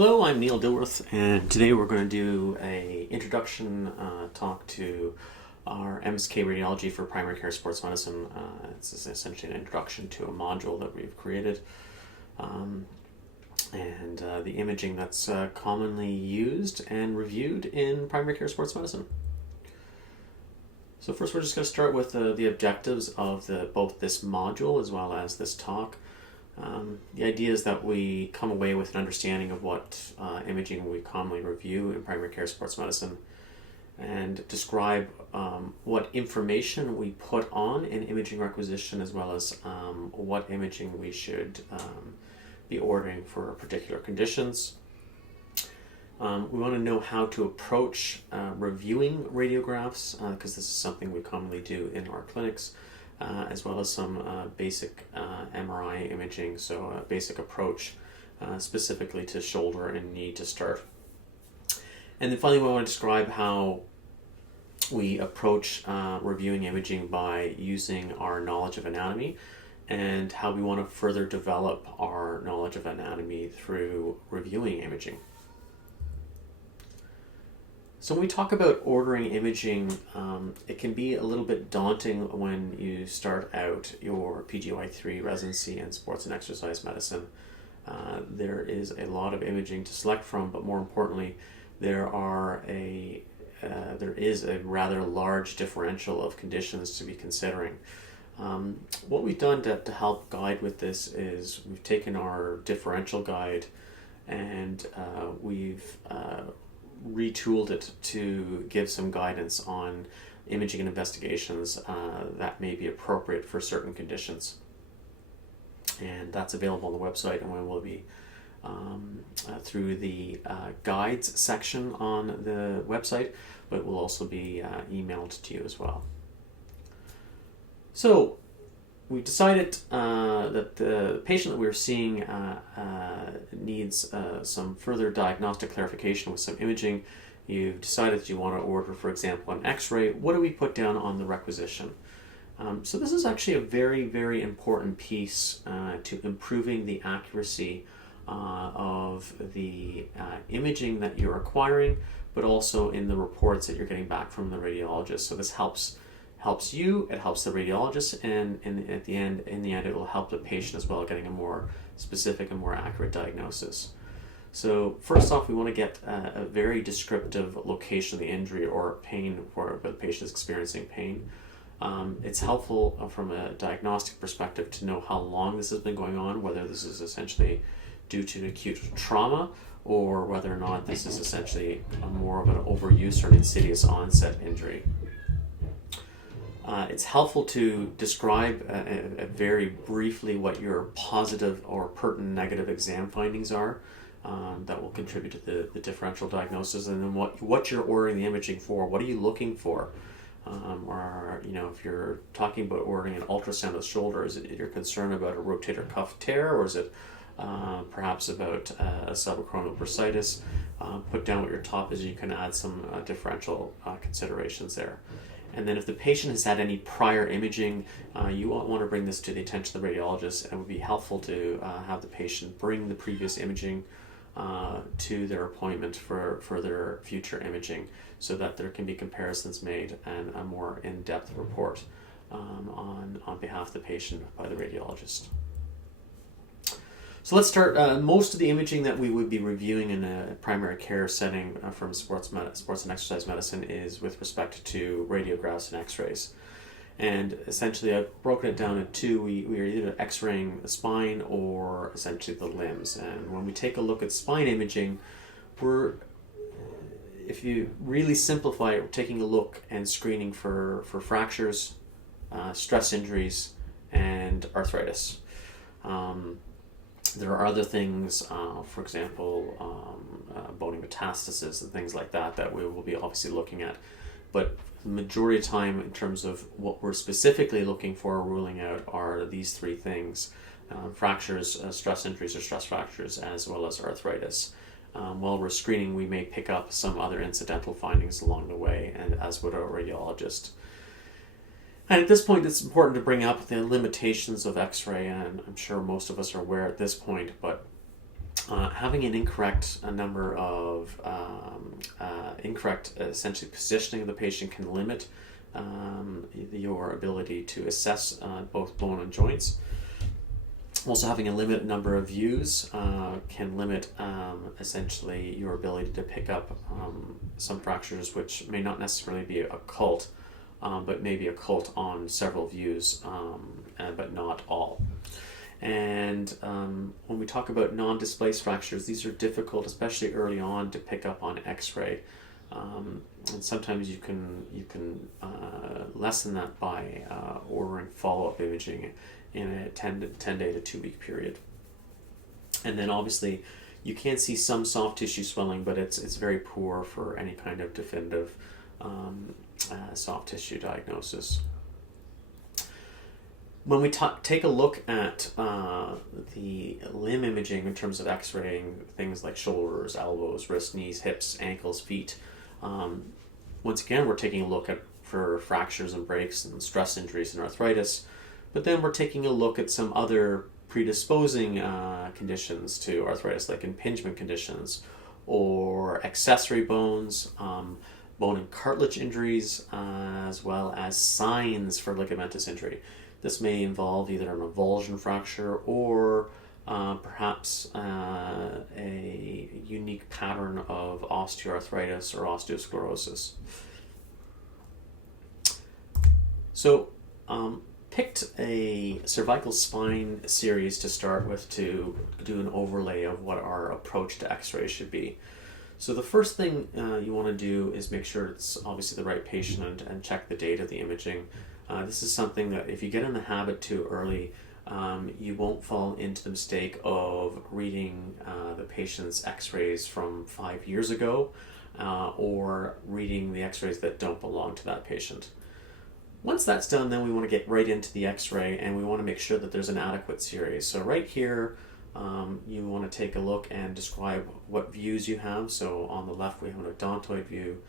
Hello, I'm Neil Dilworth, and today we're going to do a introduction talk to our MSK Radiology for Primary Care Sports Medicine. It's essentially an introduction to a module that we've created, and the imaging that's commonly used and reviewed in primary care sports medicine. So first we're just going to start with the objectives of both this module as well as this talk. The idea is that we come away with an understanding of what imaging we commonly review in primary care sports medicine and describe what information we put on in imaging requisition, as well as what imaging we should be ordering for particular conditions. We want to know how to approach reviewing radiographs, because this is something we commonly do in our clinics. As well as some basic MRI imaging, so a basic approach specifically to shoulder and knee to start. And then finally we want to describe how we approach reviewing imaging by using our knowledge of anatomy, and how we want to further develop our knowledge of anatomy through reviewing imaging. So when we talk about ordering imaging, it can be a little bit daunting when you start out your PGY3 residency in sports and exercise medicine. There is a lot of imaging to select from, but more importantly, there is a rather large differential of conditions to be considering. What we've done to help guide with this is we've taken our differential guide and we've retooled it to give some guidance on imaging and investigations that may be appropriate for certain conditions. And that's available on the website, and we will be through the guides section on the website, but will also be emailed to you as well. So we decided that the patient that we were seeing needs some further diagnostic clarification with some imaging. You've decided that you want to order, for example, an X-ray. What do we put down on the requisition? So this is actually a very, very important piece to improving the accuracy of the imaging that you're acquiring, but also in the reports that you're getting back from the radiologist. So this helps you, it helps the radiologist, and in the end it will help the patient as well, getting a more specific and more accurate diagnosis. So first off, we want to get a very descriptive location of the injury or pain where the patient is experiencing pain. It's helpful from a diagnostic perspective to know how long this has been going on, whether this is essentially due to acute trauma or whether or not this is essentially more of an overuse or an insidious onset injury. It's helpful to describe very briefly what your positive or pertinent negative exam findings are. That will contribute to the differential diagnosis, and then what you're ordering the imaging for. What are you looking for? Or if you're talking about ordering an ultrasound of the shoulder, is it you're concerned about a rotator cuff tear, or is it perhaps about a subacromial bursitis? Put down what your top is. You can add some differential considerations there. And then if the patient has had any prior imaging, you want to bring this to the attention of the radiologist, and it would be helpful to have the patient bring the previous imaging to their appointment for their future imaging, so that there can be comparisons made and a more in-depth report on behalf of the patient by the radiologist. So let's start. Most of the imaging that we would be reviewing in a primary care setting from sports and exercise medicine is with respect to radiographs and X-rays. And essentially I've broken it down into two. We are either X-raying the spine or essentially the limbs. And when we take a look at spine imaging, if you really simplify it, we're taking a look and screening for fractures, stress injuries, and arthritis. There are other things, for example, bony metastasis and things like that we will be obviously looking at. But the majority of time, in terms of what we're specifically looking for, ruling out, are these three things: fractures, stress injuries or stress fractures, as well as arthritis. While we're screening, we may pick up some other incidental findings along the way, and as would our radiologist. And at this point, it's important to bring up the limitations of X-ray, and I'm sure most of us are aware at this point, but Having an incorrect number of incorrect essentially positioning of the patient can limit your ability to assess both bone and joints. Also, having a limited number of views can limit essentially your ability to pick up some fractures which may not necessarily be occult, but may be occult on several views, but not all. And when we talk about non-displaced fractures, these are difficult, especially early on, to pick up on X-ray. And sometimes you can lessen that by ordering follow-up imaging in a 10-day to 2 week period. And then obviously you can see some soft tissue swelling, but it's very poor for any kind of definitive soft tissue diagnosis. When we take a look at the limb imaging in terms of X-raying things like shoulders, elbows, wrists, knees, hips, ankles, feet, once again we're taking a look at for fractures and breaks and stress injuries and arthritis, but then we're taking a look at some other predisposing conditions to arthritis, like impingement conditions or accessory bones, bone and cartilage injuries, as well as signs for ligamentous injury. This may involve either an avulsion fracture or perhaps a unique pattern of osteoarthritis or osteosclerosis. So, picked a cervical spine series to start with to do an overlay of what our approach to X-ray should be. So the first thing you want to do is make sure it's obviously the right patient and check the date of the imaging. This is something that if you get in the habit too early, you won't fall into the mistake of reading the patient's X-rays from 5 years ago or reading the X-rays that don't belong to that patient. Once that's done, then we want to get right into the X-ray, and we want to make sure that there's an adequate series. So right here, you want to take a look and describe what views you have. So on the left, we have an odontoid view,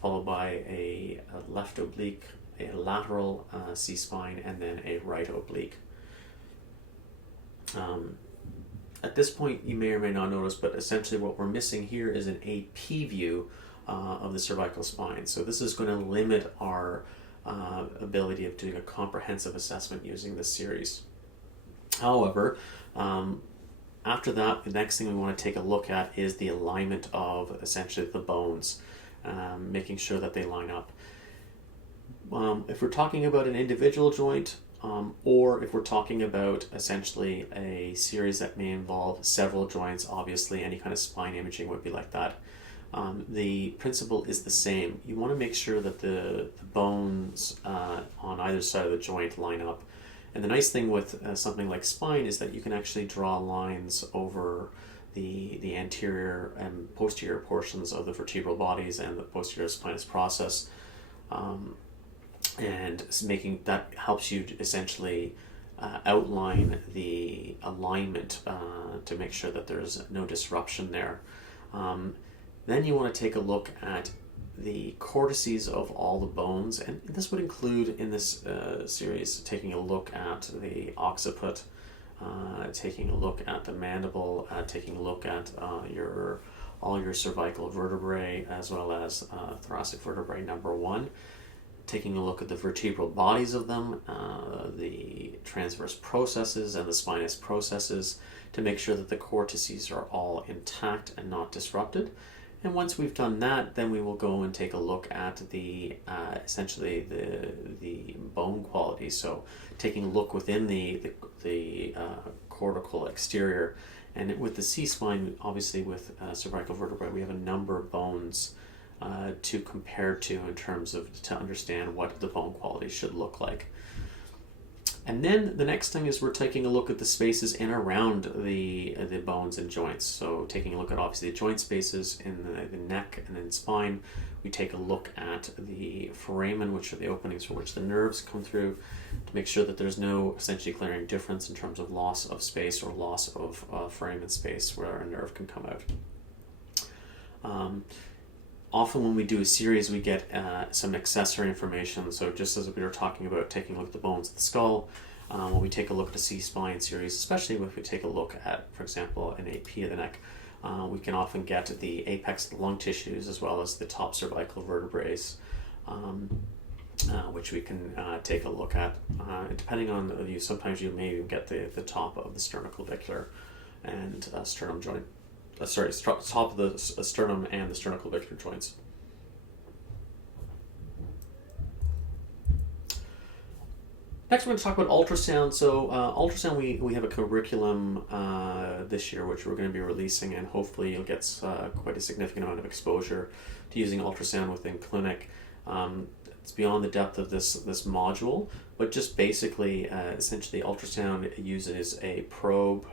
followed by a left oblique, a lateral C-spine, and then a right oblique. At this point, you may or may not notice, but essentially what we're missing here is an AP view of the cervical spine. So this is going to limit our ability of doing a comprehensive assessment using this series. However, after that, the next thing we want to take a look at is the alignment of essentially the bones, making sure that they line up. If we're talking about an individual joint, or if we're talking about essentially a series that may involve several joints, obviously any kind of spine imaging would be like that. The principle is the same. You want to make sure that the bones on either side of the joint line up. And the nice thing with something like spine is that you can actually draw lines over the anterior and posterior portions of the vertebral bodies and the posterior spinous process. And making that helps you to essentially outline the alignment to make sure that there's no disruption there. Then you want to take a look at the cortices of all the bones, and this would include in this series taking a look at the occiput, taking a look at the mandible, taking a look at all your cervical vertebrae as well as thoracic vertebrae number 1, taking a look at the vertebral bodies of them, the transverse processes and the spinous processes to make sure that the cortices are all intact and not disrupted. And once we've done that, then we will go and take a look at the essentially the bone quality. So taking a look within the cortical exterior, and with the C-spine, obviously with cervical vertebrae, we have a number of bones to compare to in terms of to understand what the bone quality should look like. And then the next thing is we're taking a look at the spaces in around the bones and joints. So taking a look at obviously the joint spaces in the neck and then spine. We take a look at the foramen, which are the openings for which the nerves come through, to make sure that there's no essentially glaring difference in terms of loss of space or loss of foramen space where a nerve can come out. Often when we do a series, we get some accessory information. So just as we were talking about taking a look at the bones of the skull, when we take a look at a C-spine series, especially if we take a look at, for example, an AP of the neck, we can often get the apex of the lung tissues as well as the top cervical vertebrae, which we can take a look at. Depending on the view, sometimes you may even get the top of the sternoclavicular and sternum joint. Top of the sternum and the sternoclavicular joints. Next, we're going to talk about ultrasound. So, ultrasound, we have a curriculum this year which we're going to be releasing, and hopefully you'll get quite a significant amount of exposure to using ultrasound within clinic. It's beyond the depth of this module, but just basically, essentially, ultrasound uses a probe.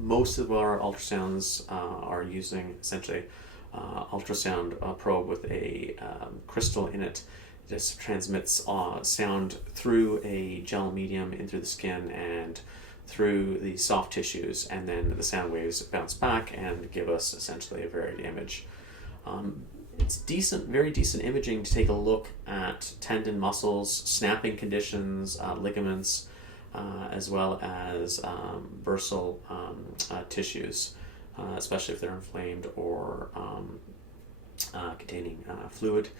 Most of our ultrasounds are using essentially ultrasound probe with a crystal in it. Just transmits sound through a gel medium in through the skin and through the soft tissues, and then the sound waves bounce back and give us essentially a varied image. It's decent, very decent imaging to take a look at tendon, muscles, snapping conditions, ligaments, as well as bursal tissues, especially if they're inflamed or containing fluid.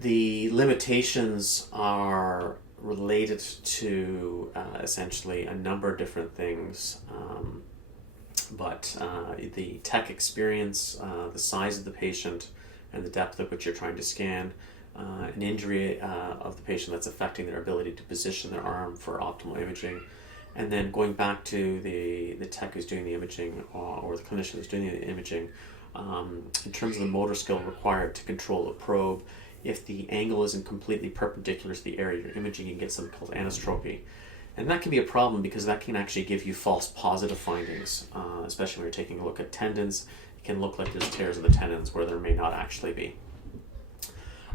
The limitations are related to essentially a number of different things, but the tech experience, the size of the patient, and the depth at which you're trying to scan, an injury of the patient that's affecting their ability to position their arm for optimal imaging, and then going back to the tech who's doing the imaging or the clinician who's doing the imaging, in terms of the motor skill required to control a probe. If the angle isn't completely perpendicular to the area you're imaging, you can get something called anisotropy. And that can be a problem because that can actually give you false positive findings, especially when you're taking a look at tendons. It can look like there's tears in the tendons where there may not actually be.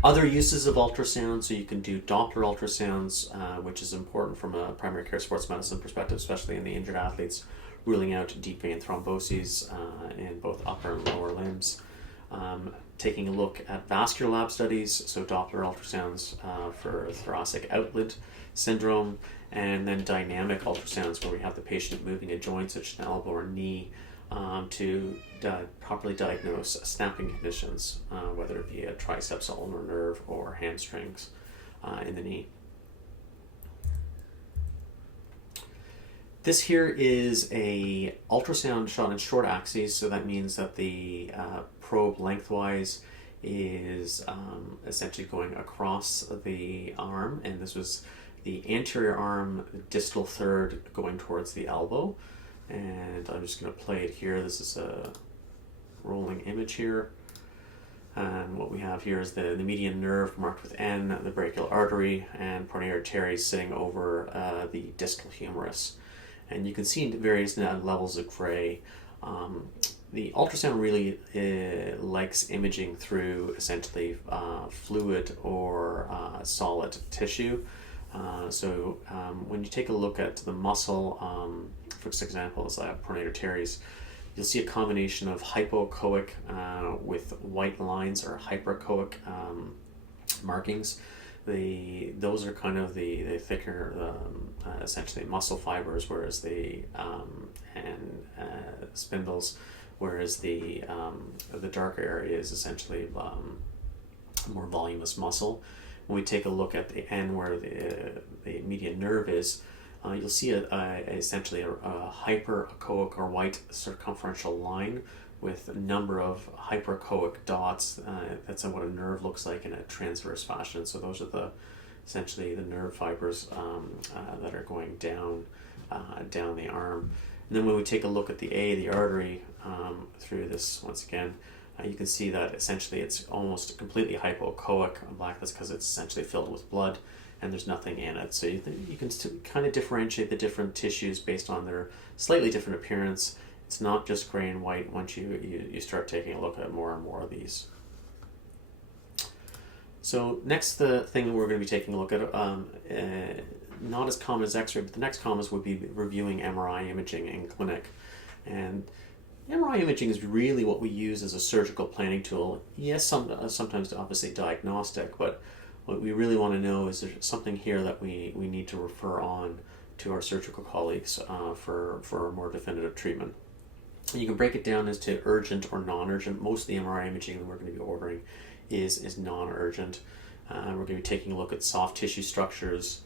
Other uses of ultrasound, so you can do Doppler ultrasounds, which is important from a primary care sports medicine perspective, especially in the injured athletes, ruling out deep vein thromboses in both upper and lower limbs. Taking a look at vascular lab studies, so Doppler ultrasounds for thoracic outlet syndrome, and then dynamic ultrasounds where we have the patient moving a joint such as an elbow or knee to properly diagnose snapping conditions, whether it be a triceps ulnar nerve or hamstrings in the knee. This here is a ultrasound shot in short axes, so that means that the probe lengthwise is essentially going across the arm, and this was the anterior arm, distal third going towards the elbow. And I'm just going to play it here. This is a rolling image here. And what we have here is the median nerve marked with N, the brachial artery, and peroneal artery sitting over the distal humerus. And you can see various levels of gray. The ultrasound really likes imaging through essentially fluid or solid tissue. So when you take a look at the muscle, for example, as peroneal arteries, you'll see a combination of hypoechoic with white lines or hyperechoic markings. Those are kind of the thicker, essentially muscle fibers, whereas the spindles, whereas the darker area is essentially more voluminous muscle. When we take a look at the end where the median nerve is, you'll see essentially a hyperechoic or white circumferential line with a number of hyperechoic dots. That's what a nerve looks like in a transverse fashion. So those are essentially the nerve fibers that are going down the arm. And then when we take a look at the artery through this, once again, you can see that essentially it's almost completely hypoechoic black. That's because it's essentially filled with blood and there's nothing in it. So you can kind of differentiate the different tissues based on their slightly different appearance. It's not just gray and white once you start taking a look at more and more of these. So next, the thing we're going to be taking a look at, not as common as X-ray, but the next common would be reviewing MRI imaging in clinic. And MRI imaging is really what we use as a surgical planning tool. Yes, sometimes obviously diagnostic, but What we really want to know is there something here that we need to refer on to our surgical colleagues for more definitive treatment. And you can break it down as to urgent or non-urgent. Most of the MRI imaging that we're going to be ordering is non-urgent. We're going to be taking a look at soft tissue structures,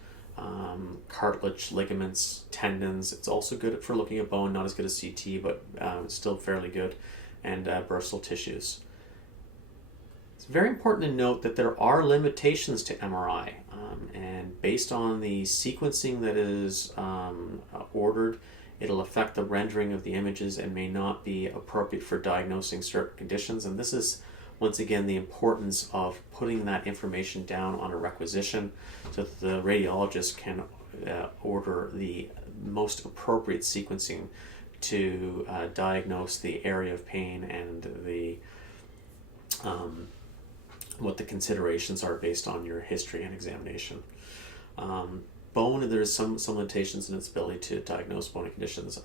cartilage, ligaments, tendons. It's also good for looking at bone, not as good as CT, but still fairly good, and bursal tissues. It's very important to note that there are limitations to MRI, and based on the sequencing that is ordered, it'll affect the rendering of the images and may not be appropriate for diagnosing certain conditions. And this is, once again, the importance of putting that information down on a requisition so that the radiologist can order the most appropriate sequencing to diagnose the area of pain and the what the considerations are based on your history and examination. Bone, there's some limitations in its ability to diagnose bony conditions.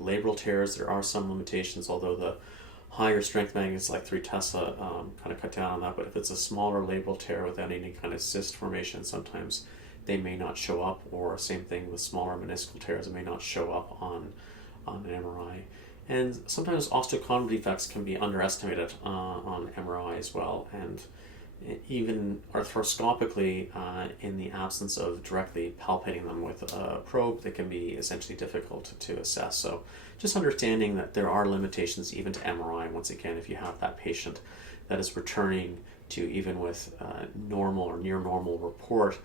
Labral tears, there are some limitations, although the higher strength magnets like 3 Tesla kind of cut down on that. But if it's a smaller labral tear without any kind of cyst formation, sometimes they may not show up, or same thing with smaller meniscal tears, it may not show up on an MRI. And sometimes osteochondral defects can be underestimated on MRI as well, and even arthroscopically, in the absence of directly palpating them with a probe, they can be essentially difficult to assess. So just understanding that there are limitations even to MRI, once again, if you have that patient that is returning to, even with normal or near normal report,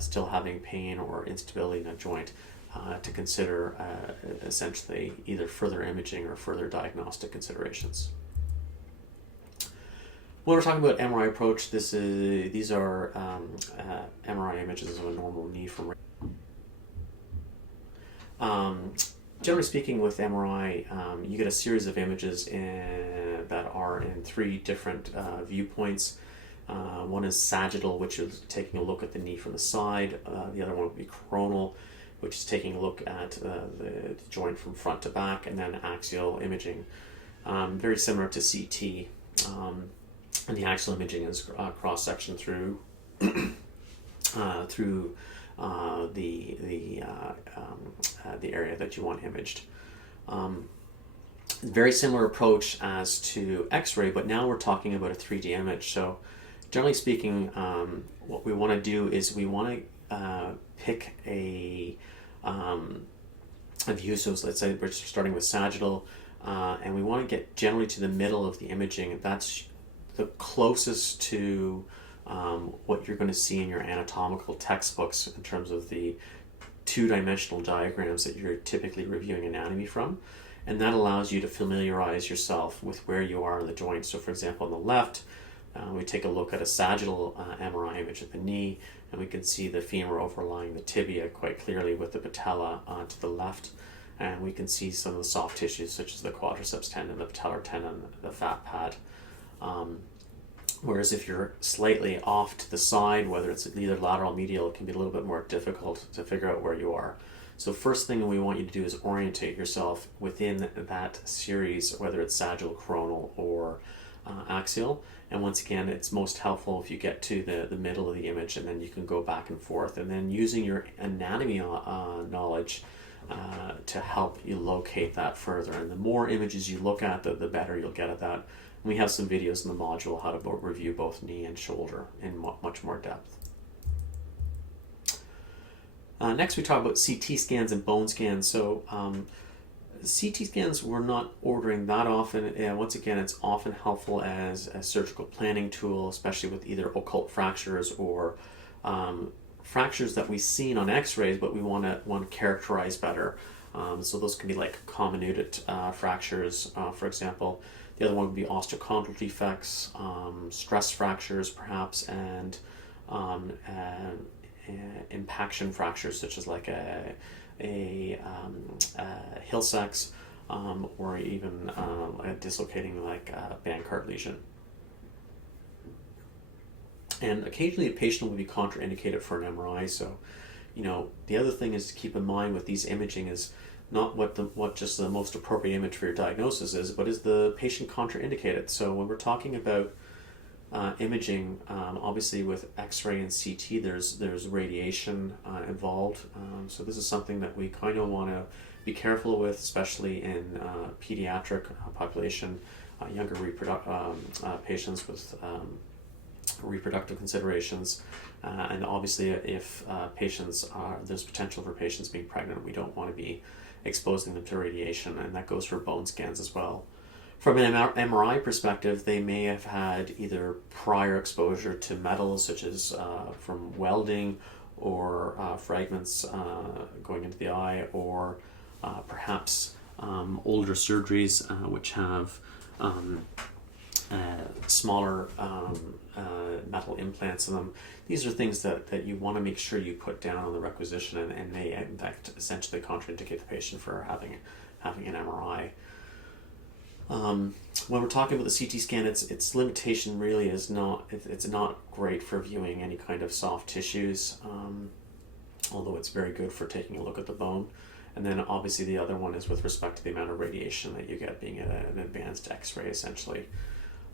still having pain or instability in a joint, to consider essentially either further imaging or further diagnostic considerations. When we're talking about MRI approach, these are MRI images of a normal knee from. Generally speaking, with MRI, you get a series of images that are in 3 different viewpoints. One is sagittal, which is taking a look at the knee from the side. The other one would be coronal, which is taking a look at the joint from front to back, and then axial imaging, very similar to CT. And the axial imaging is cross section through the area that you want imaged. Very similar approach as to X-ray, but now we're talking about a 3D image. So, generally speaking, what we want to do is we want to pick a view. So let's say we're starting with sagittal, and we want to get generally to the middle of the imaging. That's the closest to what you're going to see in your anatomical textbooks in terms of the 2-dimensional diagrams that you're typically reviewing anatomy from. And that allows you to familiarize yourself with where you are in the joint. So for example, on the left, we take a look at a sagittal MRI image of the knee, and we can see the femur overlying the tibia quite clearly with the patella to the left. And we can see some of the soft tissues such as the quadriceps tendon, the patellar tendon, the fat pad. Whereas if you're slightly off to the side, whether it's either lateral or medial, it can be a little bit more difficult to figure out where you are. So first thing we want you to do is orientate yourself within that series, whether it's sagittal, coronal, or axial. And once again, it's most helpful if you get to the middle of the image, and then you can go back and forth. And then using your anatomy knowledge to help you locate that further. And the more images you look at, the better you'll get at that. We have some videos in the module how to review both knee and shoulder in much more depth. Next, we talk about CT scans and bone scans. So CT scans we're not ordering that often. Once again, it's often helpful as a surgical planning tool, especially with either occult fractures or fractures that we've seen on X-rays, but we want to characterize better. So those can be like comminuted fractures, for example. The other one would be osteochondral defects, stress fractures perhaps, and impaction fractures such as like a Hill-Sachs, or even a dislocating like a Bankart lesion. And occasionally a patient will be contraindicated for an MRI. So, the other thing is to keep in mind with these imaging is not what just the most appropriate image for your diagnosis is, but is the patient contraindicated. So when we're talking about imaging, obviously with X-ray and CT, there's radiation involved. So this is something that we kind of want to be careful with, especially in pediatric population, younger patients with reproductive considerations, and obviously if there's potential for patients being pregnant, we don't want to be exposing them to radiation, and that goes for bone scans as well. From an MRI perspective, they may have had either prior exposure to metals, such as from welding, or fragments going into the eye, or perhaps older surgeries which have smaller metal implants in them. These are things that you want to make sure you put down on the requisition, and may in fact essentially contraindicate the patient for having an MRI. When we're talking about the CT scan, its limitation really is it's not great for viewing any kind of soft tissues, although it's very good for taking a look at the bone. And then obviously the other one is with respect to the amount of radiation that you get being an advanced X-ray essentially.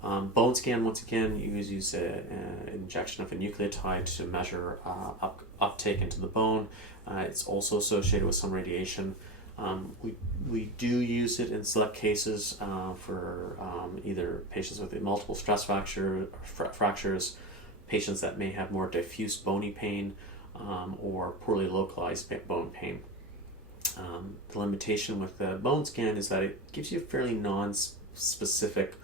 Bone scan, once again, you use an injection of a nucleotide to measure uptake into the bone. It's also associated with some radiation. We do use it in select cases for either patients with multiple stress fractures, patients that may have more diffuse bony pain, or poorly localized bone pain. The limitation with the bone scan is that it gives you a fairly non-specific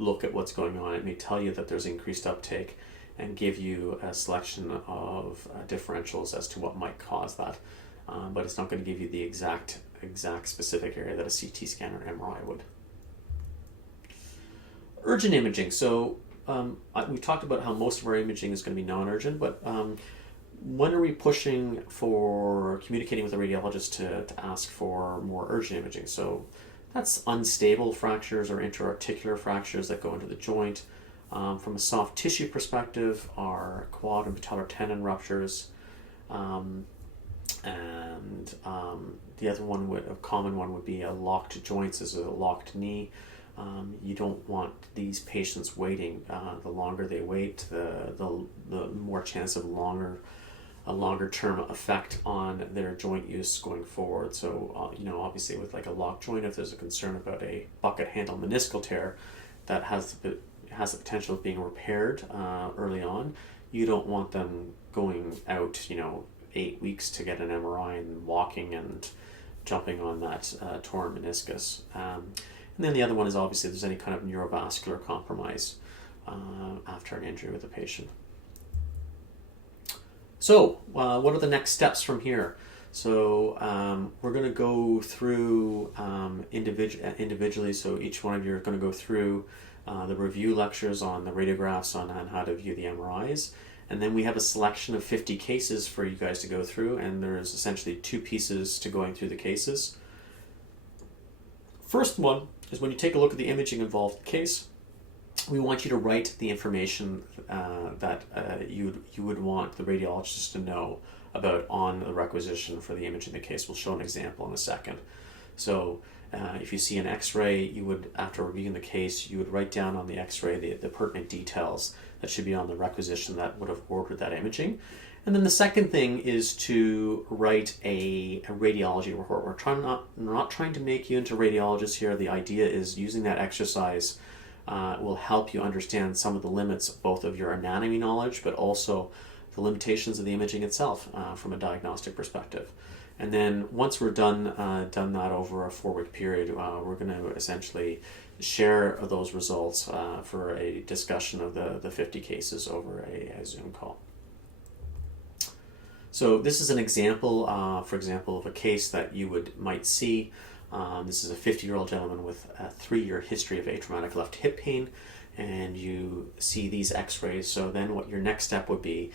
look at what's going on. It may tell you that there's increased uptake and give you a selection of differentials as to what might cause that, but it's not going to give you the exact specific area that a CT scan or MRI would. Urgent imaging. So we talked about how most of our imaging is going to be non-urgent, but when are we pushing for communicating with the radiologist to ask for more urgent imaging? So that's unstable fractures or interarticular fractures that go into the joint. From a soft tissue perspective, our quad and patellar tendon ruptures, and the other one a common one would be a locked joints, is a locked knee. You don't want these patients waiting. The longer they wait, the more chance of a longer term effect on their joint use going forward. So obviously with like a locked joint, if there's a concern about a bucket handle meniscal tear that has the potential of being repaired early on, you don't want them going out 8 weeks to get an MRI and walking and jumping on that torn meniscus. And then the other one is obviously if there's any kind of neurovascular compromise after an injury with a patient. So what are the next steps from here? So we're going to go through individually, so each one of you are going to go through the review lectures on the radiographs on how to view the MRIs. And then we have a selection of 50 cases for you guys to go through, and there's essentially 2 pieces to going through the cases. First one is when you take a look at the imaging involved in the case, we want you to write the information that you would want the radiologist to know about on the requisition for the image in the case. We'll show an example in a second. So if you see an X-ray, you would, after reviewing the case, you would write down on the X-ray the pertinent details that should be on the requisition that would have ordered that imaging. And then the second thing is to write a radiology report. We're not trying to make you into radiologists here. The idea is using that exercise will help you understand some of the limits both of your anatomy knowledge, but also the limitations of the imaging itself from a diagnostic perspective. And then once we're done that over a 4-week period, we're going to essentially share those results for a discussion of the 50 cases over a Zoom call. So this is an example, for example, of a case that you might see. This is a 50-year-old gentleman with a 3-year history of atraumatic left hip pain, and you see these X-rays. So then what your next step would be,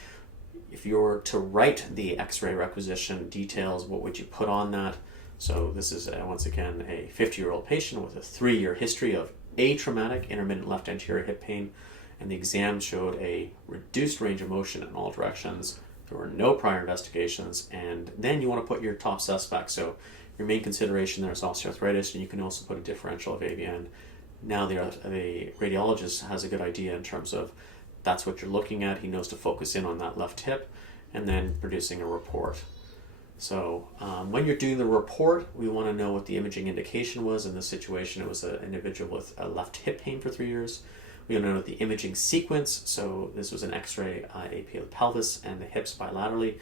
if you were to write the X-ray requisition details, what would you put on that? So this is, once again, a 50-year-old patient with a 3-year history of atraumatic intermittent left anterior hip pain, and the exam showed a reduced range of motion in all directions. There were no prior investigations, and then you want to put your top suspect. So your main consideration there is osteoarthritis, and you can also put a differential of AVN. Now the radiologist has a good idea in terms of that's what you're looking at. He knows to focus in on that left hip, and then producing a report. So when you're doing the report, we want to know what the imaging indication was. In this situation, it was an individual with a left hip pain for 3 years. We want to know the imaging sequence. So this was an X-ray AP of the pelvis and the hips bilaterally.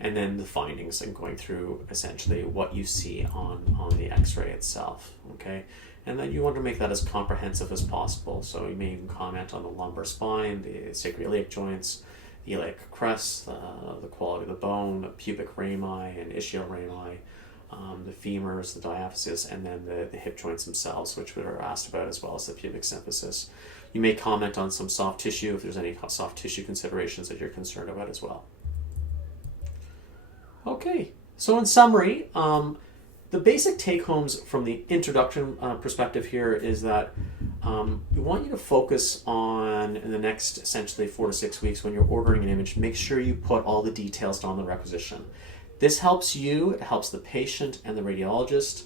And then the findings, and going through essentially what you see on the X-ray itself. Okay, and then you want to make that as comprehensive as possible. So you may even comment on the lumbar spine, the sacroiliac joints, the iliac crest, the quality of the bone, the pubic rami and ischial rami, the femurs, the diaphysis, and then the hip joints themselves, which we were asked about, as well as the pubic symphysis. You may comment on some soft tissue if there's any soft tissue considerations that you're concerned about as well. Okay, so in summary, the basic take-homes from the introduction perspective here is that we want you to focus on, in the next essentially 4 to 6 weeks when you're ordering an image, make sure you put all the details down the requisition. This helps you, it helps the patient and the radiologist.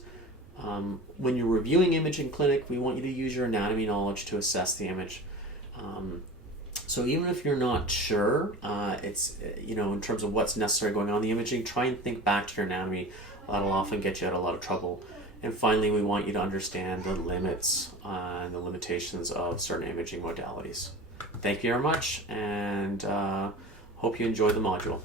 When you're reviewing image in clinic, we want you to use your anatomy knowledge to assess the image. So even if you're not sure, it's, in terms of what's necessary going on in the imaging, try and think back to your anatomy. That'll often get you out of a lot of trouble. And finally, we want you to understand the limits and the limitations of certain imaging modalities. Thank you very much, and hope you enjoy the module.